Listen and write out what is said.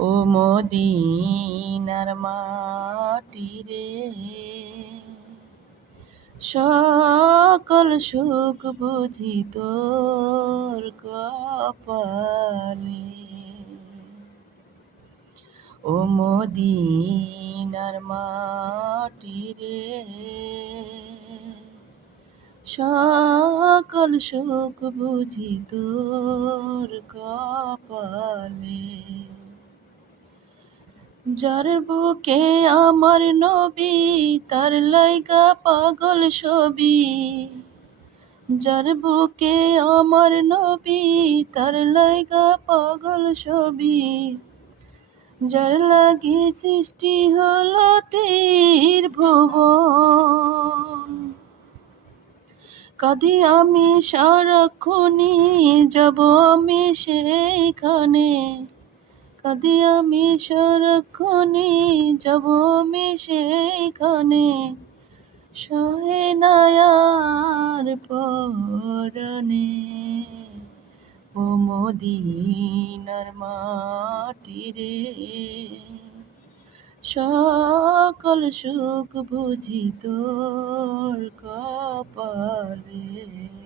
ও মদিনার মাটি রে, সকল সুখ বুঝি তোর কপালে। ও মদিনার মাটি রে, সকল সুখ বুঝি তোর কপালে। যার বুকে আমার নবী, তার লাইগা পাগল ছবি। যার বুকে আমার নবী, তার লাইগা পাগল ছবি। যার লাগি সৃষ্টি হলো ত্রিভুবন। কাঁদি আমি সারাক্ষণই, যাব আমি সেইখানে। কাঁদি আমি সারাক্ষণই, যাব আমি সেইখানে। সহে না আর পরাণে। ও মদিনার মাটি রে, সকল সুখ বুঝি তোর কপালে।